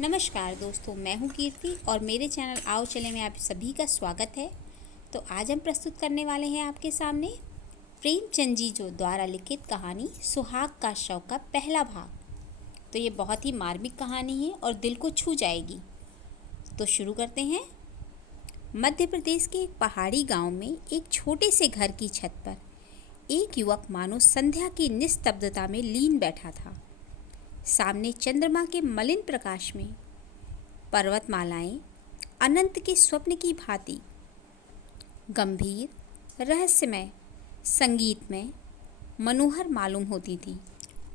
नमस्कार दोस्तों, मैं हूं कीर्ति और मेरे चैनल आओ चले में आप सभी का स्वागत है। तो आज हम प्रस्तुत करने वाले हैं आपके सामने प्रेमचंद जी जो द्वारा लिखित कहानी सुहाग का शव का पहला भाग। तो ये बहुत ही मार्मिक कहानी है और दिल को छू जाएगी। तो शुरू करते हैं। मध्य प्रदेश के एक पहाड़ी गांव में एक छोटे से घर की छत पर एक युवक मानो संध्या की निस्तब्धता में लीन बैठा था। सामने चंद्रमा के मलिन प्रकाश में पर्वतमालाएं अनंत के स्वप्न की भांति गंभीर, रहस्यमय, संगीतमय, मनोहर मालूम होती थी।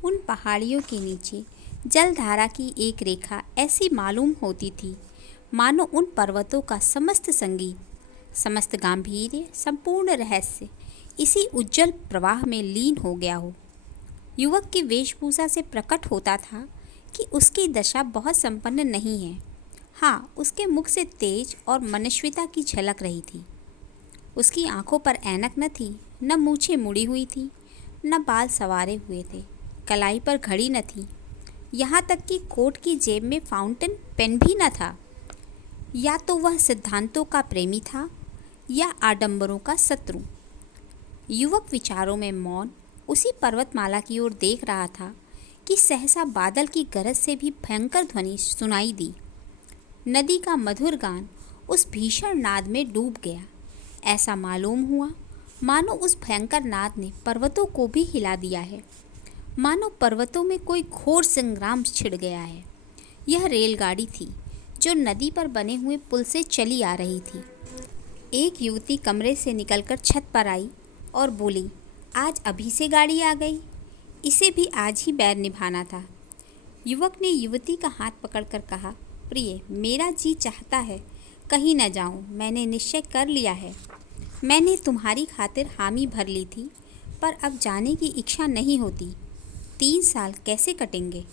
उन पहाड़ियों के नीचे जलधारा की एक रेखा ऐसी मालूम होती थी मानो उन पर्वतों का समस्त संगीत, समस्त गांधीर्य, संपूर्ण रहस्य इसी उज्जवल प्रवाह में लीन हो गया हो। युवक की वेशभूषा से प्रकट होता था कि उसकी दशा बहुत संपन्न नहीं है। हाँ, उसके मुख से तेज और मनस्विता की झलक रही थी। उसकी आंखों पर ऐनक न थी, न मूछें मुड़ी हुई थी, न बाल संवारे हुए थे, कलाई पर घड़ी न थी, यहाँ तक कि कोट की जेब में फाउंटेन पेन भी न था। या तो वह सिद्धांतों का प्रेमी था या आडंबरों का शत्रु। युवक विचारों में मौन उसी पर्वतमाला की ओर देख रहा था कि सहसा बादल की गरज से भी भयंकर ध्वनि सुनाई दी। नदी का मधुर गान उस भीषण नाद में डूब गया। ऐसा मालूम हुआ मानो उस भयंकर नाद ने पर्वतों को भी हिला दिया है, मानो पर्वतों में कोई घोर संग्राम छिड़ गया है। यह रेलगाड़ी थी जो नदी पर बने हुए पुल से चली आ रही थी। एक युवती कमरे से निकलकर छत पर आई और बोली, आज अभी से गाड़ी आ गई, इसे भी आज ही बैर निभाना था। युवक ने युवती का हाथ पकड़कर कहा, प्रिय, मेरा जी चाहता है कहीं न जाऊं, मैंने निश्चय कर लिया है। मैंने तुम्हारी खातिर हामी भर ली थी, पर अब जाने की इच्छा नहीं होती। 3 साल कैसे कटेंगे?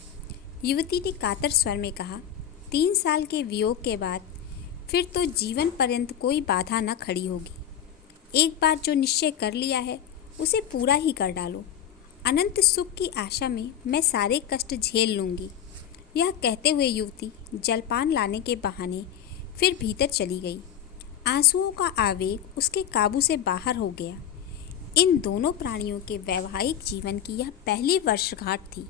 युवती ने कातर स्वर में कहा, 3 साल के वियोग के बाद फिर तो जीवन पर्यंत कोई बाधा न खड़ी होगी। एक बार जो निश्चय कर लिया है उसे पूरा ही कर डालो। अनंत सुख की आशा में मैं सारे कष्ट झेल लूँगी। यह कहते हुए युवती जलपान लाने के बहाने फिर भीतर चली गई। आंसुओं का आवेग उसके काबू से बाहर हो गया। इन दोनों प्राणियों के वैवाहिक जीवन की यह पहली वर्षगांठ थी।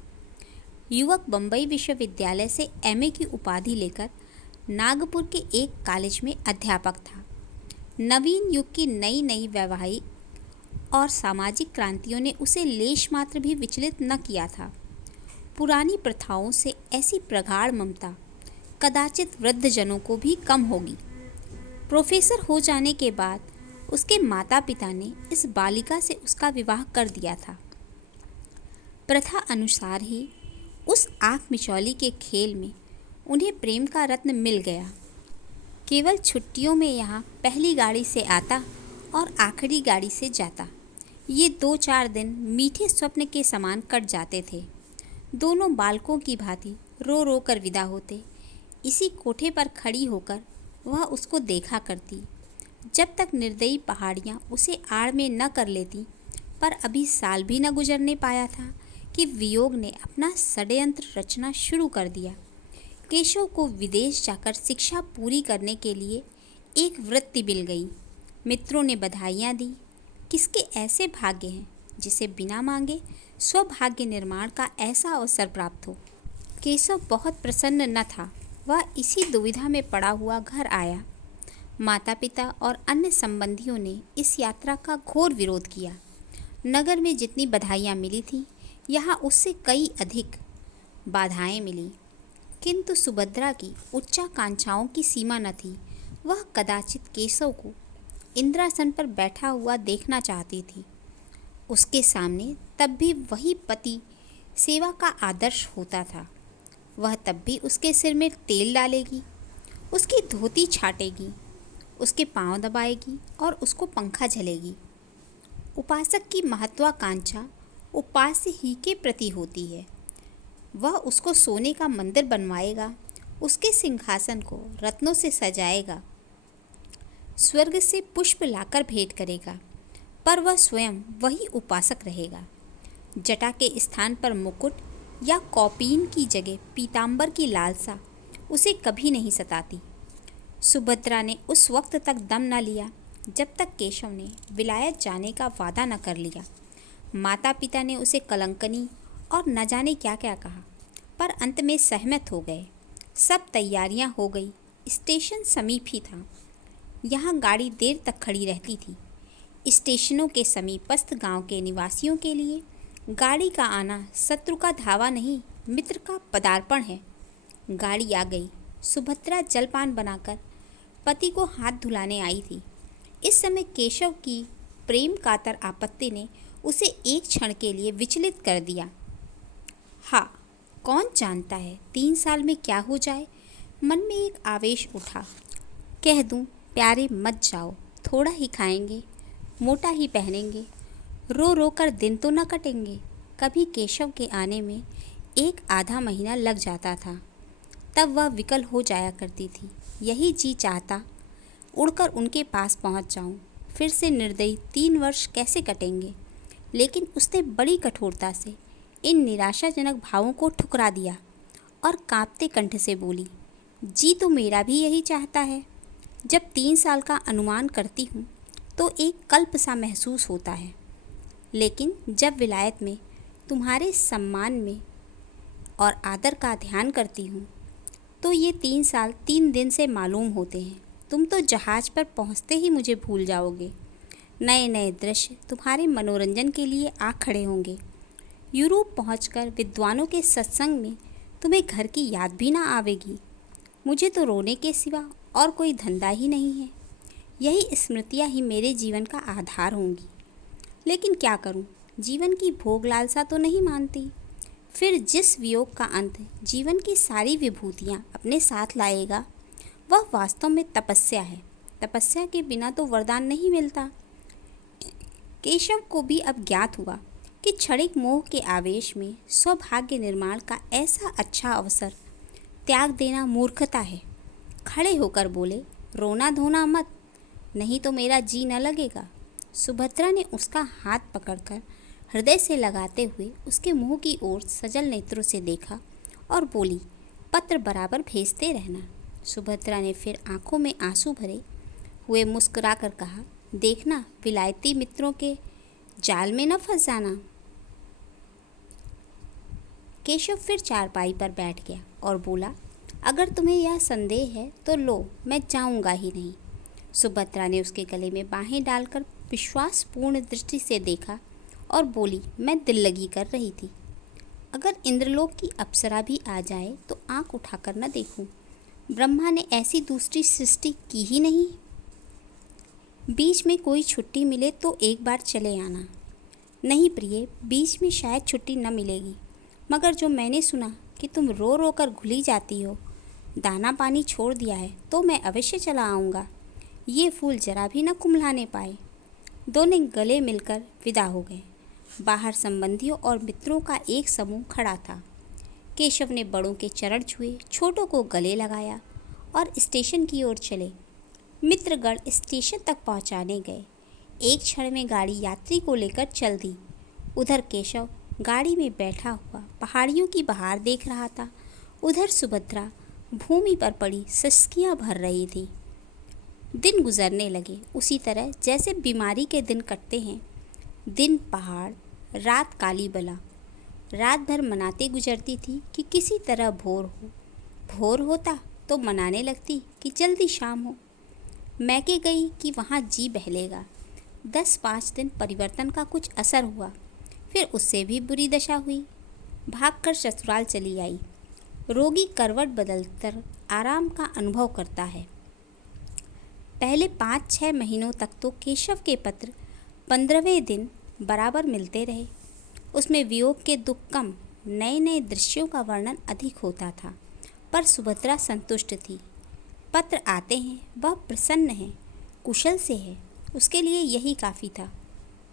युवक बम्बई विश्वविद्यालय से एमए की उपाधि लेकर नागपुर के एक कॉलेज में अध्यापक था। नवीन युग की नई नई वैवाहिक और सामाजिक क्रांतियों ने उसे लेश मात्र भी विचलित न किया था। पुरानी प्रथाओं से ऐसी प्रगाढ़ ममता कदाचित वृद्धजनों को भी कम होगी। प्रोफेसर हो जाने के बाद उसके माता पिता ने इस बालिका से उसका विवाह कर दिया था। प्रथा अनुसार ही उस आँख मिचौली के खेल में उन्हें प्रेम का रत्न मिल गया। केवल छुट्टियों में यहाँ पहली गाड़ी से आता और आखिरी गाड़ी से जाता। ये 2-4 दिन मीठे स्वप्न के समान कट जाते थे। दोनों बालकों की भांति रो रो कर विदा होते। इसी कोठे पर खड़ी होकर वह उसको देखा करती, जब तक निर्दयी पहाड़ियाँ उसे आड़ में न कर लेती। पर अभी साल भी न गुजरने पाया था कि वियोग ने अपना षड्यंत्र रचना शुरू कर दिया। केशव को विदेश जाकर शिक्षा पूरी करने के लिए एक वृत्ति मिल गई। मित्रों ने बधाइयाँ दी। किसके ऐसे भाग्य हैं जिसे बिना मांगे स्वभाग्य निर्माण का ऐसा अवसर प्राप्त हो। केशव बहुत प्रसन्न न था। वह इसी दुविधा में पड़ा हुआ घर आया। माता पिता और अन्य संबंधियों ने इस यात्रा का घोर विरोध किया। नगर में जितनी बधाइयाँ मिली थीं, यहाँ उससे कई अधिक बाधाएं मिली। किंतु सुभद्रा की उच्चाकांक्षाओं की सीमा न थी। वह कदाचित केशव को इंद्रासन पर बैठा हुआ देखना चाहती थी। उसके सामने तब भी वही पति सेवा का आदर्श होता था। वह तब भी उसके सिर में तेल डालेगी, उसकी धोती छाटेगी, उसके पांव दबाएगी और उसको पंखा झलेगी। उपासक की महत्वाकांक्षा उपास्य ही के प्रति होती है। वह उसको सोने का मंदिर बनवाएगा, उसके सिंहासन को रत्नों से सजाएगा, स्वर्ग से पुष्प लाकर भेंट करेगा, पर वह स्वयं वही उपासक रहेगा। जटा के स्थान पर मुकुट या कौपीन की जगह पीतांबर की लालसा उसे कभी नहीं सताती। सुभद्रा ने उस वक्त तक दम न लिया जब तक केशव ने विलायत जाने का वादा न कर लिया। माता पिता ने उसे कलंकनी और न जाने क्या क्या कहा, पर अंत में सहमत हो गए। सब तैयारियां हो गई। स्टेशन समीप ही था। यहाँ गाड़ी देर तक खड़ी रहती थी। स्टेशनों के समीपस्थ गांव के निवासियों के लिए गाड़ी का आना शत्रु का धावा नहीं, मित्र का पदार्पण है। गाड़ी आ गई। सुभद्रा जलपान बनाकर पति को हाथ धुलाने आई थी। इस समय केशव की प्रेम कातर आपत्ति ने उसे एक क्षण के लिए विचलित कर दिया। हाँ, कौन जानता है 3 साल में क्या हो जाए। मन में एक आवेश उठा। कह दूं, प्यारे मत जाओ, थोड़ा ही खाएंगे, मोटा ही पहनेंगे, रो रो कर दिन तो न कटेंगे। कभी केशव के आने में 1 आधा महीना लग जाता था, तब वह विकल हो जाया करती थी। यही जी चाहता उड़कर उनके पास पहुंच जाऊं। फिर से निर्दयी 3 वर्ष कैसे कटेंगे। लेकिन उसने बड़ी कठोरता से इन निराशाजनक भावों को ठुकरा दिया और कांपते कंठ से बोली, जी तो मेरा भी यही चाहता है। जब 3 साल का अनुमान करती हूँ तो एक कल्प सा महसूस होता है, लेकिन जब विलायत में तुम्हारे सम्मान में और आदर का ध्यान करती हूँ तो ये 3 साल 3 दिन से मालूम होते हैं। तुम तो जहाज़ पर पहुँचते ही मुझे भूल जाओगे। नए नए दृश्य तुम्हारे मनोरंजन के लिए आ खड़े होंगे। यूरोप पहुंचकर विद्वानों के सत्संग में तुम्हें घर की याद भी ना आवेगी। मुझे तो रोने के सिवा और कोई धंधा ही नहीं है। यही स्मृतियाँ ही मेरे जीवन का आधार होंगी। लेकिन क्या करूं, जीवन की भोग लालसा तो नहीं मानती। फिर जिस वियोग का अंत जीवन की सारी विभूतियाँ अपने साथ लाएगा, वह वास्तव में तपस्या है। तपस्या के बिना तो वरदान नहीं मिलता। केशव को भी अब ज्ञात हुआ कि क्षणिक मोह के आवेश में सौभाग्य निर्माण का ऐसा अच्छा अवसर त्याग देना मूर्खता है। खड़े होकर बोले, रोना धोना मत, नहीं तो मेरा जी न लगेगा। सुभद्रा ने उसका हाथ पकड़कर हृदय से लगाते हुए उसके मुंह की ओर सजल नेत्रों से देखा और बोली, पत्र बराबर भेजते रहना। सुभद्रा ने फिर आंखों में आंसू भरे हुए मुस्कुराकर कहा, देखना विलायती मित्रों के जाल में न फंस जाना। केशव फिर चारपाई पर बैठ गया और बोला, अगर तुम्हें यह संदेह है तो लो, मैं जाऊंगा ही नहीं। सुभद्रा ने उसके गले में बाहें डालकर विश्वासपूर्ण दृष्टि से देखा और बोली, मैं दिल लगी कर रही थी। अगर इंद्रलोक की अप्सरा भी आ जाए तो आंख उठाकर न देखूं। ब्रह्मा ने ऐसी दूसरी सृष्टि की ही नहीं। बीच में कोई छुट्टी मिले तो एक बार चले आना। नहीं प्रिय, बीच में शायद छुट्टी न मिलेगी, मगर जो मैंने सुना कि तुम रो रो कर घुली जाती हो, दाना पानी छोड़ दिया है, तो मैं अवश्य चला आऊँगा। ये फूल जरा भी न कुम्हलाने पाए। दोनों गले मिलकर विदा हो गए। बाहर संबंधियों और मित्रों का एक समूह खड़ा था। केशव ने बड़ों के चरण छुए, छोटों को गले लगाया और स्टेशन की ओर चले। मित्रगण स्टेशन तक पहुंचाने गए। एक क्षण में गाड़ी यात्री को लेकर चल दी। उधर केशव गाड़ी में बैठा हुआ पहाड़ियों की बहार देख रहा था। उधर सुभद्रा भूमि पर पड़ी सिसकियां भर रही थी। दिन गुजरने लगे उसी तरह जैसे बीमारी के दिन कटते हैं। दिन पहाड़, रात काली बला। रात भर मनाते गुजरती थी कि किसी तरह भोर हो। भोर होता तो मनाने लगती कि जल्दी शाम हो। मैके गई कि वहाँ जी बहलेगा। 10-5 दिन परिवर्तन का कुछ असर हुआ, फिर उससे भी बुरी दशा हुई। भागकर ससुराल चली आई। रोगी करवट बदलकर आराम का अनुभव करता है। पहले 5-6 महीनों तक तो केशव के पत्र 15वें दिन बराबर मिलते रहे। उसमें वियोग के दुख कम, नए नए दृश्यों का वर्णन अधिक होता था, पर सुभद्रा संतुष्ट थी। पत्र आते हैं, वह प्रसन्न है, कुशल से है, उसके लिए यही काफ़ी था।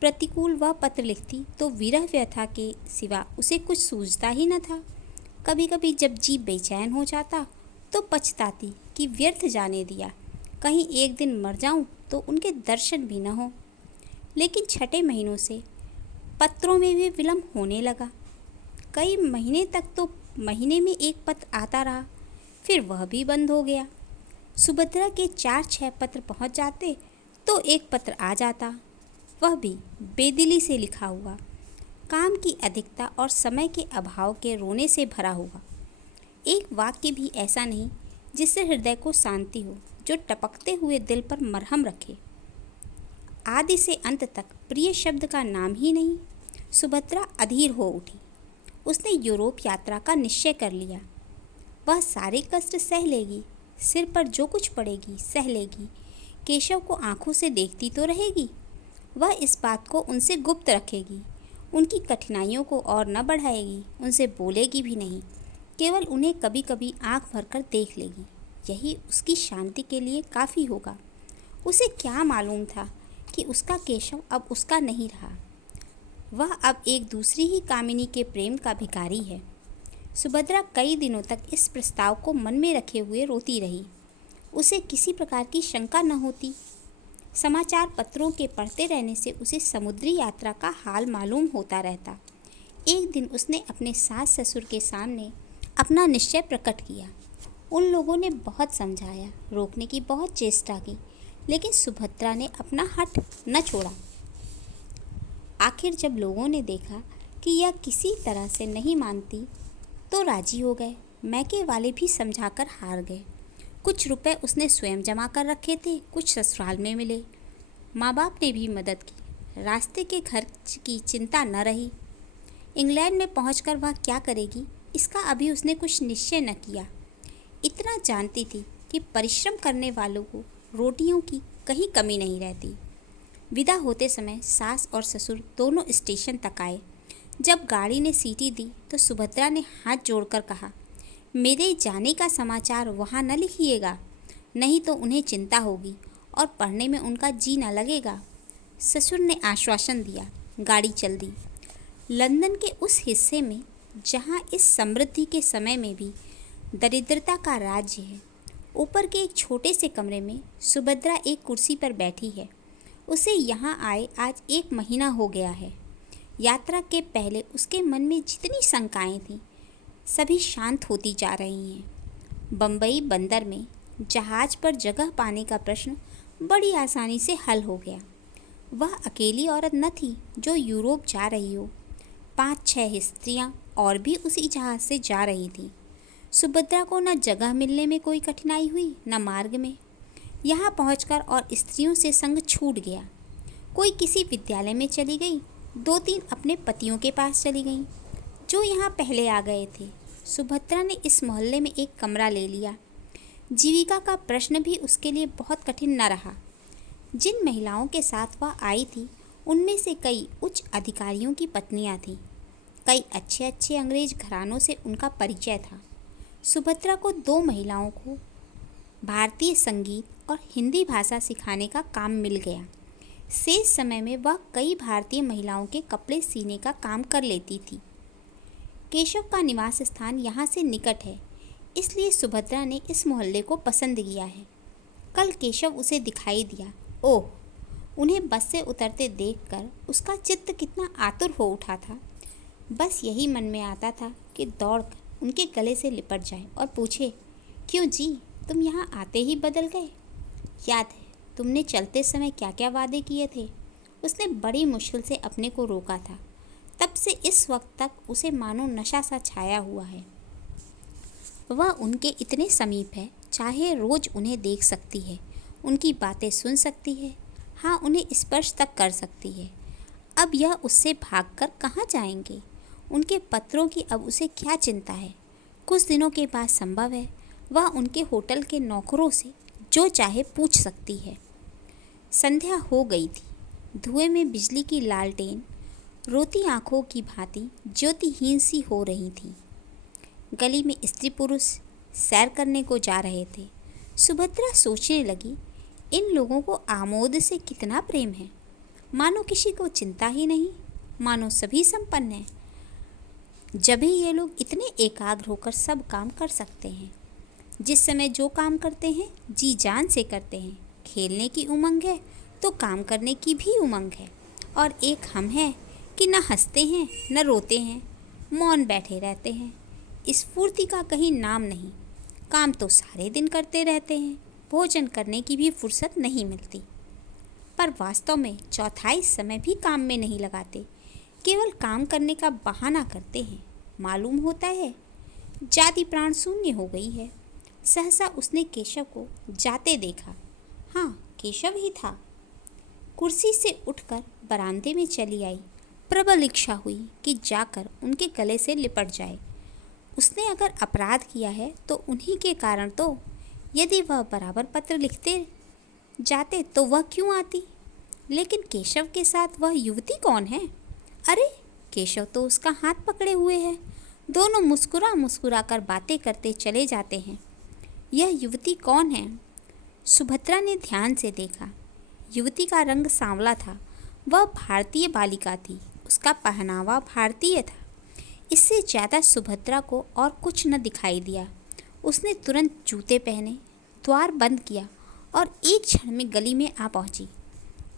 प्रतिकूल वह पत्र लिखती तो विरह व्यथा के सिवा उसे कुछ सूझता ही न था। कभी कभी जब जी बेचैन हो जाता तो पछताती कि व्यर्थ जाने दिया, कहीं एक दिन मर जाऊं तो उनके दर्शन भी न हो। लेकिन 6 महीनों से पत्रों में भी विलम्ब होने लगा। कई महीने तक तो महीने में एक पत्र आता रहा, फिर वह भी बंद हो गया। सुभद्रा के 4-6 पत्र पहुंच जाते तो एक पत्र आ जाता, वह भी बेदिली से लिखा हुआ, काम की अधिकता और समय के अभाव के रोने से भरा हुआ। एक वाक्य भी ऐसा नहीं जिससे हृदय को शांति हो, जो टपकते हुए दिल पर मरहम रखे। आदि से अंत तक प्रिय शब्द का नाम ही नहीं। सुभद्रा अधीर हो उठी। उसने यूरोप यात्रा का निश्चय कर लिया। वह सारे कष्ट सह लेगी, सिर पर जो कुछ पड़ेगी सह लेगी। केशव को आंखों से देखती तो रहेगी। वह इस बात को उनसे गुप्त रखेगी, उनकी कठिनाइयों को और न बढ़ाएगी, उनसे बोलेगी भी नहीं, केवल उन्हें कभी कभी आंख भरकर देख लेगी। यही उसकी शांति के लिए काफ़ी होगा। उसे क्या मालूम था कि उसका केशव अब उसका नहीं रहा। वह अब एक दूसरी ही कामिनी के प्रेम का भिखारी है। सुभद्रा कई दिनों तक इस प्रस्ताव को मन में रखे हुए रोती रही। उसे किसी प्रकार की शंका न होती। समाचार पत्रों के पढ़ते रहने से उसे समुद्री यात्रा का हाल मालूम होता रहता। एक दिन उसने अपने सास ससुर के सामने अपना निश्चय प्रकट किया। उन लोगों ने बहुत समझाया, रोकने की बहुत चेष्टा की, लेकिन सुभद्रा ने अपना हठ न छोड़ा। आखिर जब लोगों ने देखा कि यह किसी तरह से नहीं मानती तो राजी हो गए। मैके वाले भी समझाकर हार गए। कुछ रुपए उसने स्वयं जमा कर रखे थे, कुछ ससुराल में मिले। माँ बाप ने भी मदद की। रास्ते के खर्च की चिंता न रही। इंग्लैंड में पहुंचकर वह क्या करेगी, इसका अभी उसने कुछ निश्चय न किया। इतना जानती थी कि परिश्रम करने वालों को रोटियों की कहीं कमी नहीं रहती। विदा होते समय सास और ससुर दोनों स्टेशन तक आए। जब गाड़ी ने सीटी दी तो सुभद्रा ने हाथ जोड़कर कहा, मेरे जाने का समाचार वहाँ न लिखिएगा, नहीं तो उन्हें चिंता होगी और पढ़ने में उनका जी न लगेगा। ससुर ने आश्वासन दिया। गाड़ी चल दी। लंदन के उस हिस्से में जहाँ इस समृद्धि के समय में भी दरिद्रता का राज्य है, ऊपर के एक छोटे से कमरे में सुभद्रा एक कुर्सी पर बैठी है। उसे यहाँ आए आज 1 महीना हो गया है। यात्रा के पहले उसके मन में जितनी शंकाएं थीं, सभी शांत होती जा रही हैं। बम्बई बंदर में जहाज पर जगह पाने का प्रश्न बड़ी आसानी से हल हो गया। वह अकेली औरत न थी जो यूरोप जा रही हो। 5-6 स्त्रियां और भी उसी जहाज से जा रही थीं। सुभद्रा को न जगह मिलने में कोई कठिनाई हुई, न मार्ग में। यहाँ पहुंचकर और स्त्रियों से संग छूट गया। कोई किसी विद्यालय में चली गई, 2-3 अपने पतियों के पास चली गईं, जो यहाँ पहले आ गए थे। सुभद्रा ने इस मोहल्ले में एक कमरा ले लिया। जीविका का प्रश्न भी उसके लिए बहुत कठिन न रहा। जिन महिलाओं के साथ वह आई थी, उनमें से कई उच्च अधिकारियों की पत्नियां थीं। कई अच्छे अच्छे अंग्रेज घरानों से उनका परिचय था। सुभद्रा को 2 महिलाओं को भारतीय संगीत और हिंदी भाषा सिखाने का काम मिल गया। शेष समय में वह कई भारतीय महिलाओं के कपड़े सीने का काम कर लेती थी। केशव का निवास स्थान यहाँ से निकट है, इसलिए सुभद्रा ने इस मोहल्ले को पसंद किया है। कल केशव उसे दिखाई दिया। ओह, उन्हें बस से उतरते देखकर उसका चित्त कितना आतुर हो उठा था। बस यही मन में आता था कि दौड़कर उनके गले से लिपट जाए और पूछे, क्यों जी, तुम यहाँ आते ही बदल गए? याद है तुमने चलते समय क्या क्या वादे किए थे? उसने बड़ी मुश्किल से अपने को रोका था। तब से इस वक्त तक उसे मानो नशा सा छाया हुआ है। वह उनके इतने समीप है, चाहे रोज उन्हें देख सकती है, उनकी बातें सुन सकती है, हाँ उन्हें स्पर्श तक कर सकती है। अब यह उससे भागकर कहाँ जाएंगे? उनके पत्रों की अब उसे क्या चिंता है? कुछ दिनों के बाद संभव है वह उनके होटल के नौकरों से जो चाहे पूछ सकती है। संध्या हो गई थी। धुएं में बिजली की लालटेन रोती आंखों की भांति ज्योतिहीन सी हो रही थी। गली में स्त्री पुरुष सैर करने को जा रहे थे। सुभद्रा सोचने लगी, इन लोगों को आमोद से कितना प्रेम है। मानो किसी को चिंता ही नहीं, मानो सभी संपन्न हैं। जब ही ये लोग इतने एकाग्र होकर सब काम कर सकते हैं। जिस समय जो काम करते हैं जी जान से करते हैं। खेलने की उमंग है तो काम करने की भी उमंग है। और एक हम हैं कि न हंसते हैं न रोते हैं, मौन बैठे रहते हैं। स्फूर्ति का कहीं नाम नहीं। काम तो सारे दिन करते रहते हैं, भोजन करने की भी फुर्सत नहीं मिलती। पर वास्तव में चौथाई समय भी काम में नहीं लगाते, केवल काम करने का बहाना करते हैं। मालूम होता है जाति प्राण शून्य हो गई है। सहसा उसने केशव को जाते देखा। हाँ, केशव ही था। कुर्सी से उठकर बरामदे में चली आई। प्रबल इच्छा हुई कि जाकर उनके गले से लिपट जाए। उसने अगर अपराध किया है तो उन्हीं के कारण तो। यदि वह बराबर पत्र लिखते जाते तो वह क्यों आती? लेकिन केशव के साथ वह युवती कौन है? अरे, केशव तो उसका हाथ पकड़े हुए है। दोनों मुस्कुरा मुस्कुरा कर बातें करते चले जाते हैं। यह युवती कौन है? सुभद्रा ने ध्यान से देखा। युवती का रंग सांवला था। वह भारतीय बालिका थी। उसका पहनावा भारतीय था। इससे ज़्यादा सुभद्रा को और कुछ न दिखाई दिया। उसने तुरंत जूते पहने, द्वार बंद किया और एक क्षण में गली में आ पहुंची।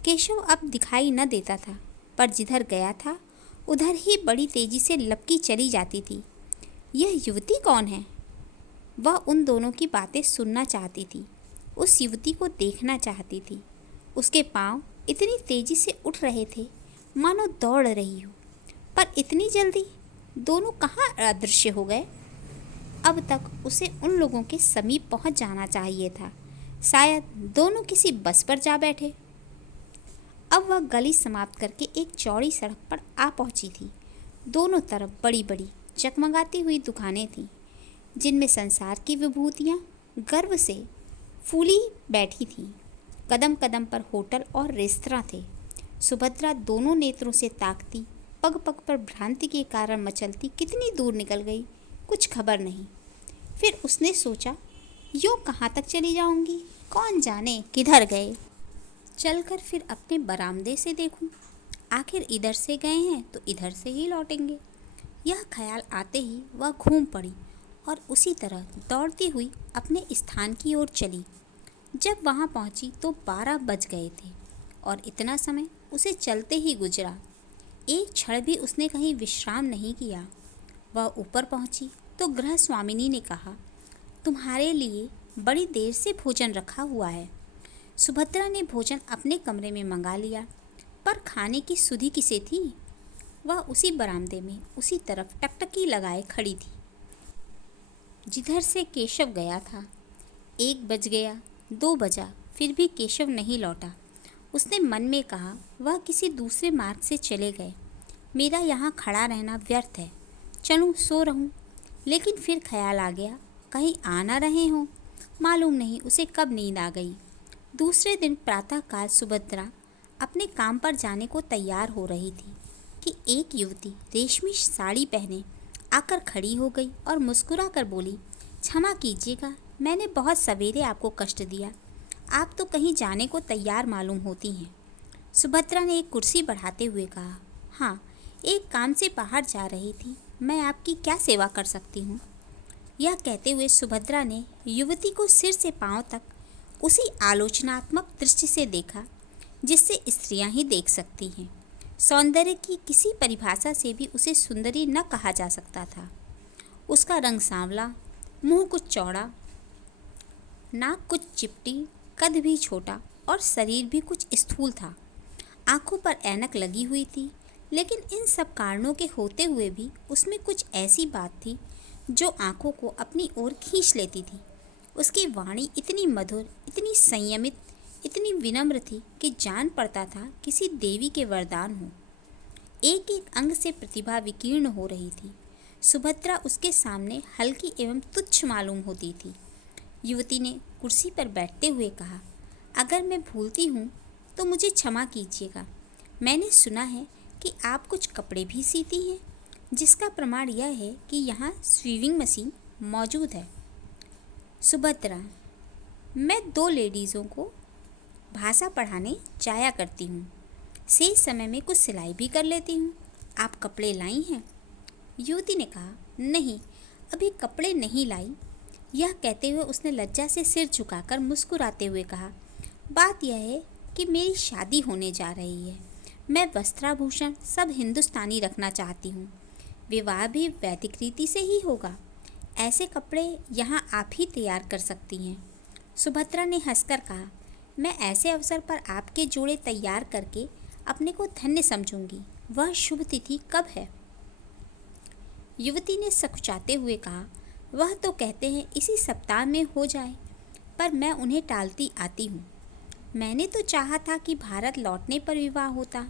केशव अब दिखाई न देता था, पर जिधर गया था उधर ही बड़ी तेजी से लपकी चली जाती थी। यह युवती कौन है? वह उन दोनों की बातें सुनना चाहती थी, उस युवती को देखना चाहती थी। उसके पांव इतनी तेजी से उठ रहे थे मानो दौड़ रही हो। पर इतनी जल्दी दोनों कहाँ अदृश्य हो गए? अब तक उसे उन लोगों के समीप पहुंच जाना चाहिए था। शायद दोनों किसी बस पर जा बैठे। अब वह गली समाप्त करके एक चौड़ी सड़क पर आ पहुंची थी। दोनों तरफ बड़ी बड़ी चकमगाती हुई दुकानें थीं, जिनमें संसार की विभूतियां गर्व से फूली बैठी थीं। कदम कदम पर होटल और रेस्तरां थे। सुभद्रा दोनों नेत्रों से ताकती, पग पग पर भ्रांति के कारण मचलती कितनी दूर निकल गई, कुछ खबर नहीं। फिर उसने सोचा, यूँ कहाँ तक चली जाऊंगी, कौन जाने किधर गए। चलकर फिर अपने बरामदे से देखूं, आखिर इधर से गए हैं तो इधर से ही लौटेंगे। यह ख्याल आते ही वह घूम पड़ी और उसी तरह दौड़ती हुई अपने स्थान की ओर चली। जब वहाँ पहुँची तो 12 बज गए थे और इतना समय उसे चलते ही गुजरा। एक क्षण भी उसने कहीं विश्राम नहीं किया। वह ऊपर पहुँची तो गृह स्वामिनी ने कहा, तुम्हारे लिए बड़ी देर से भोजन रखा हुआ है। सुभद्रा ने भोजन अपने कमरे में मंगा लिया, पर खाने की सुधि किसे थी? वह उसी बरामदे में उसी तरफ टकटकी लगाए खड़ी थी जिधर से केशव गया था। 1 बज गया, 2 बजा, फिर भी केशव नहीं लौटा। उसने मन में कहा, वह किसी दूसरे मार्ग से चले गए। मेरा यहाँ खड़ा रहना व्यर्थ है, चलूँ सो रहूँ। लेकिन फिर ख्याल आ गया, कहीं आ ना रहे हों। मालूम नहीं उसे कब नींद आ गई। दूसरे दिन प्रातःकाल सुभद्रा अपने काम पर जाने को तैयार हो रही थी कि एक युवती रेशमी साड़ी पहने आकर खड़ी हो गई और मुस्कुरा कर बोली, क्षमा कीजिएगा, मैंने बहुत सवेरे आपको कष्ट दिया। आप तो कहीं जाने को तैयार मालूम होती हैं। सुभद्रा ने एक कुर्सी बढ़ाते हुए कहा, हाँ, एक काम से बाहर जा रही थी। मैं आपकी क्या सेवा कर सकती हूँ? यह कहते हुए सुभद्रा ने युवती को सिर से पांव तक उसी आलोचनात्मक दृष्टि से देखा जिससे स्त्रियां ही देख सकती हैं। सौंदर्य की किसी परिभाषा से भी उसे सुंदरी न कहा जा सकता था। उसका रंग सांवला, मुंह कुछ चौड़ा, नाक कुछ चिपटी, कद भी छोटा और शरीर भी कुछ स्थूल था। आंखों पर ऐनक लगी हुई थी, लेकिन इन सब कारणों के होते हुए भी उसमें कुछ ऐसी बात थी जो आंखों को अपनी ओर खींच लेती थी। उसकी वाणी इतनी मधुर, इतनी संयमित, इतनी विनम्र थी कि जान पड़ता था किसी देवी के वरदान हो। एक एक अंग से प्रतिभा विकीर्ण हो रही थी। सुभद्रा उसके सामने हल्की एवं तुच्छ मालूम होती थी। युवती ने कुर्सी पर बैठते हुए कहा, अगर मैं भूलती हूँ तो मुझे क्षमा कीजिएगा। मैंने सुना है कि आप कुछ कपड़े भी सीती हैं, जिसका प्रमाण यह है कि यहाँ स्वीविंग मशीन मौजूद है। सुभद्रा, मैं 2 लेडीज़ों को भाषा पढ़ाने जाया करती हूँ। शेष समय में कुछ सिलाई भी कर लेती हूँ। आप कपड़े लाई हैं? युवती ने कहा, नहीं, अभी कपड़े नहीं लाई। यह कहते हुए उसने लज्जा से सिर झुकाकर मुस्कुराते हुए कहा, बात यह है कि मेरी शादी होने जा रही है। मैं वस्त्राभूषण सब हिंदुस्तानी रखना चाहती हूँ। विवाह भी वैदिक रीति से ही होगा। ऐसे कपड़े यहाँ आप ही तैयार कर सकती हैं। सुभद्रा ने हंसकर कहा, मैं ऐसे अवसर पर आपके जोड़े तैयार करके अपने को धन्य समझूंगी। वह शुभ तिथि कब है? युवती ने सकुचाते हुए कहा, वह तो कहते हैं इसी सप्ताह में हो जाए, पर मैं उन्हें टालती आती हूँ। मैंने तो चाहा था कि भारत लौटने पर विवाह होता,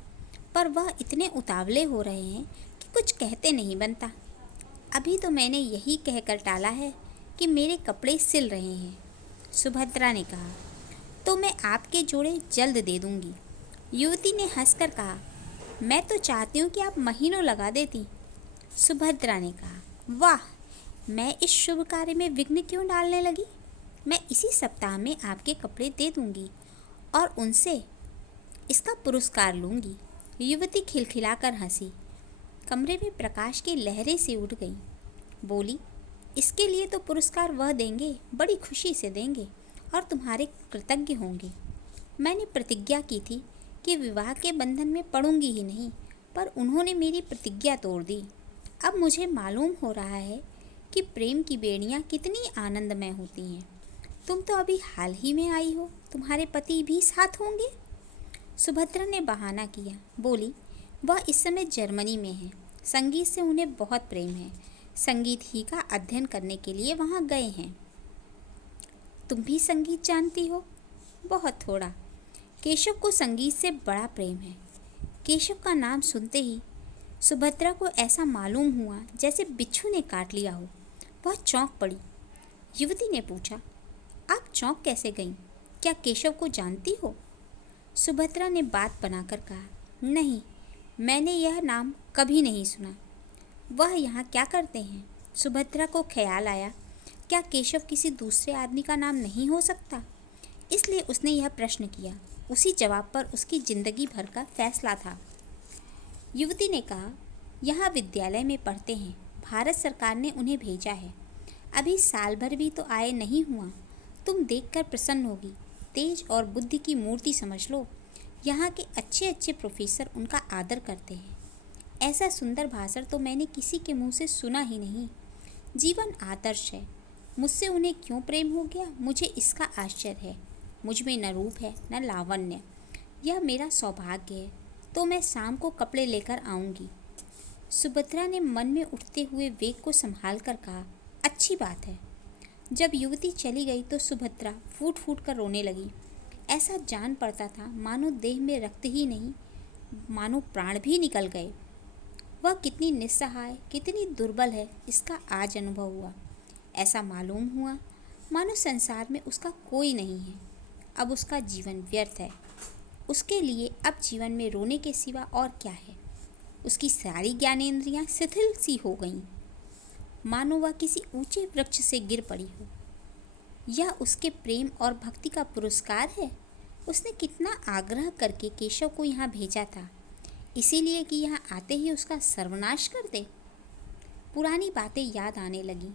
पर वह इतने उतावले हो रहे हैं कि कुछ कहते नहीं बनता। अभी तो मैंने यही कहकर टाला है कि मेरे कपड़े सिल रहे हैं। सुभद्रा ने कहा, तो मैं आपके जोड़े जल्द दे दूंगी। युवती ने हंसकर कहा, मैं तो चाहती हूँ कि आप महीनों लगा देती। सुभद्रा ने कहा, वाह, मैं इस शुभ कार्य में विघ्न क्यों डालने लगी? मैं इसी सप्ताह में आपके कपड़े दे दूंगी और उनसे इसका पुरस्कार लूंगी। युवती खिलखिलाकर हंसी। कमरे में प्रकाश की लहरें सी उठ गई। बोली, इसके लिए तो पुरस्कार वह देंगे, बड़ी खुशी से देंगे और तुम्हारे कृतज्ञ होंगे। मैंने प्रतिज्ञा की थी कि विवाह के बंधन में पड़ूंगी ही नहीं, पर उन्होंने मेरी प्रतिज्ञा तोड़ दी। अब मुझे मालूम हो रहा है कि प्रेम की बेड़ियाँ कितनी आनंदमय होती हैं। तुम तो अभी हाल ही में आई हो, तुम्हारे पति भी साथ होंगे। सुभद्रा ने बहाना किया। बोली, वह इस समय जर्मनी में है। संगीत से उन्हें बहुत प्रेम है। संगीत ही का अध्ययन करने के लिए वहाँ गए हैं। तुम भी संगीत जानती हो? बहुत थोड़ा। केशव को संगीत से बड़ा प्रेम है। केशव का नाम सुनते ही सुभद्रा को ऐसा मालूम हुआ जैसे बिच्छू ने काट लिया हो। वह चौंक पड़ी। युवती ने पूछा, आप चौंक कैसे गईं? क्या केशव को जानती हो? सुभद्रा ने बात बनाकर कहा, नहीं, मैंने यह नाम कभी नहीं सुना। वह यहाँ क्या करते हैं? सुभद्रा को ख्याल आया, क्या केशव किसी दूसरे आदमी का नाम नहीं हो सकता? इसलिए उसने यह प्रश्न किया। उसी जवाब पर उसकी जिंदगी भर का फैसला था। युवती ने कहा, यहाँ विद्यालय में पढ़ते हैं। भारत सरकार ने उन्हें भेजा है। अभी साल भर भी तो आए नहीं हुआ। तुम देखकर प्रसन्न होगी। तेज और बुद्धि की मूर्ति समझ लो। यहाँ के अच्छे अच्छे प्रोफेसर उनका आदर करते हैं। ऐसा सुंदर भाषण तो मैंने किसी के मुंह से सुना ही नहीं। जीवन आदर्श है। मुझसे उन्हें क्यों प्रेम हो गया, मुझे इसका आश्चर्य है। मुझ में न रूप है न लावण्य। यह मेरा सौभाग्य है। तो मैं शाम को कपड़े लेकर आऊँगी। सुभद्रा ने मन में उठते हुए वेग को संभाल कर कहा, अच्छी बात है। जब युवती चली गई तो सुभद्रा फूट फूट कर रोने लगी। ऐसा जान पड़ता था मानो देह में रक्त ही नहीं, मानो प्राण भी निकल गए। वह कितनी निस्सहाय, कितनी दुर्बल है, इसका आज अनुभव हुआ। ऐसा मालूम हुआ मानो संसार में उसका कोई नहीं है। अब उसका जीवन व्यर्थ है। उसके लिए अब जीवन में रोने के सिवा और क्या है? उसकी सारी ज्ञानेंद्रियां शिथिल सी हो गईं, मानो वह किसी ऊंचे वृक्ष से गिर पड़ी हो। यह उसके प्रेम और भक्ति का पुरस्कार है। उसने कितना आग्रह करके केशव को यहाँ भेजा था, इसीलिए कि यहाँ आते ही उसका सर्वनाश कर दे। पुरानी बातें याद आने लगीं।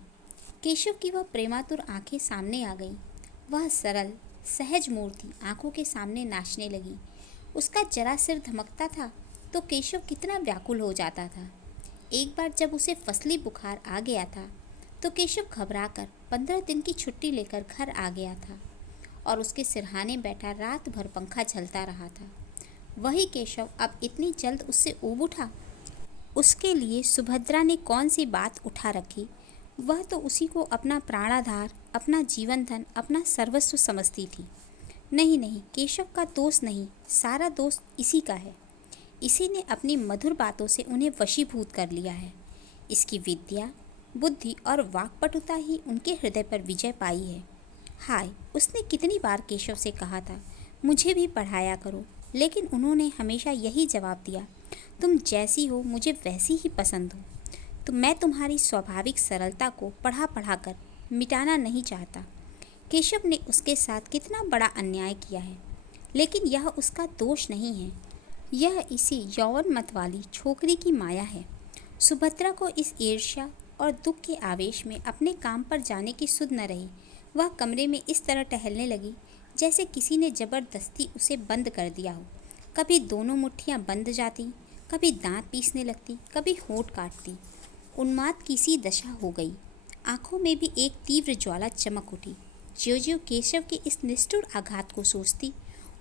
केशव की वह प्रेमातुर आंखें सामने आ गईं। वह सरल सहज मूर्ति आंखों के सामने नाचने लगी। उसका जरा सिर धमकता था तो केशव कितना व्याकुल हो जाता था। एक बार जब उसे फसली बुखार आ गया था तो केशव घबराकर 15 दिन की छुट्टी लेकर घर आ गया था और उसके सिरहाने बैठा रात भर पंखा चलता रहा था। वही केशव अब इतनी जल्द उससे ऊब उठा। उसके लिए सुभद्रा ने कौन सी बात उठा रखी? वह तो उसी को अपना प्राणाधार, अपना जीवन धन, अपना सर्वस्व समझती थी। नहीं नहीं, केशव का दोष नहीं, सारा दोष इसी का है। इसी ने अपनी मधुर बातों से उन्हें वशीभूत कर लिया है। इसकी विद्या, बुद्धि और वाक्पटुता ही उनके हृदय पर विजय पाई है। हाय, उसने कितनी बार केशव से कहा था, मुझे भी पढ़ाया करो, लेकिन उन्होंने हमेशा यही जवाब दिया, तुम जैसी हो मुझे वैसी ही पसंद हो। तो मैं तुम्हारी स्वाभाविक सरलता को पढ़ा पढ़ा कर मिटाना नहीं चाहता। केशव ने उसके साथ कितना बड़ा अन्याय किया है, लेकिन यह उसका दोष नहीं है। यह इसी यौवन मत वाली छोकरी की माया है। सुभद्रा को इस ईर्ष्या और दुख के आवेश में अपने काम पर जाने की सुध न रही। वह कमरे में इस तरह टहलने लगी जैसे किसी ने जबरदस्ती उसे बंद कर दिया हो। कभी दोनों मुट्ठियाँ बंद जाती, कभी दांत पीसने लगती, कभी होंठ काटती। उन्माद की सी दशा हो गई। आंखों में भी एक तीव्र ज्वाला चमक उठी। ज्यों-ज्यों केशव के इस निष्ठुर आघात को सोचती,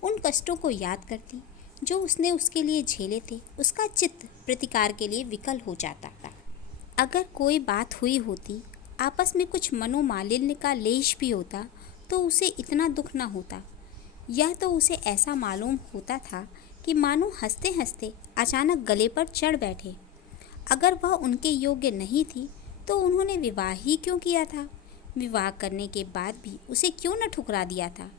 उन कष्टों को याद करती जो उसने उसके लिए झेले थे, उसका चित्त प्रतिकार के लिए विकल हो जाता था। अगर कोई बात हुई होती, आपस में कुछ मनोमालिन्य का लेश भी होता, तो उसे इतना दुख न होता। यह तो उसे ऐसा मालूम होता था कि मानो हंसते हंसते अचानक गले पर चढ़ बैठे। अगर वह उनके योग्य नहीं थी तो उन्होंने विवाह ही क्यों किया था? विवाह करने के बाद भी उसे क्यों न ठुकरा दिया था?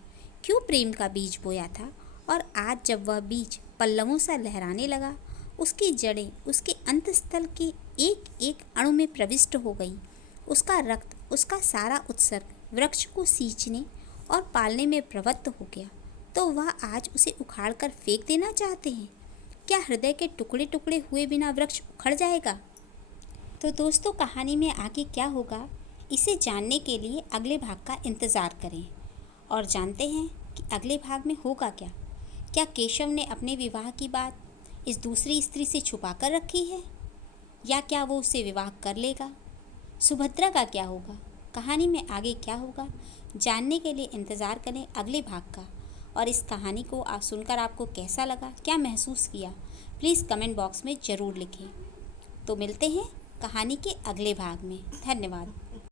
क्यों प्रेम का बीज बोया था? और आज जब वह बीज पल्लवों सा लहराने लगा, उसकी जड़ें उसके अंतस्थल के एक एक अणु में प्रविष्ट हो गई। उसका रक्त, उसका सारा उत्सर्ग वृक्ष को सींचने और पालने में प्रवृत्त हो गया, तो वह आज उसे उखाड़कर फेंक देना चाहते हैं। क्या हृदय के टुकड़े टुकड़े हुए बिना वृक्ष उखड़ जाएगा? तो दोस्तों, कहानी में आगे क्या होगा, इसे जानने के लिए अगले भाग का इंतज़ार करें। और जानते हैं कि अगले भाग में होगा क्या? क्या केशव ने अपने विवाह की बात इस दूसरी स्त्री से छुपा कर रखी है, या क्या वो उससे विवाह कर लेगा? सुभद्रा का क्या होगा? कहानी में आगे क्या होगा, जानने के लिए इंतज़ार करें अगले भाग का। और इस कहानी को सुनकर आपको कैसा लगा, क्या महसूस किया, प्लीज़ कमेंट बॉक्स में ज़रूर लिखें। तो मिलते हैं कहानी के अगले भाग में। धन्यवाद।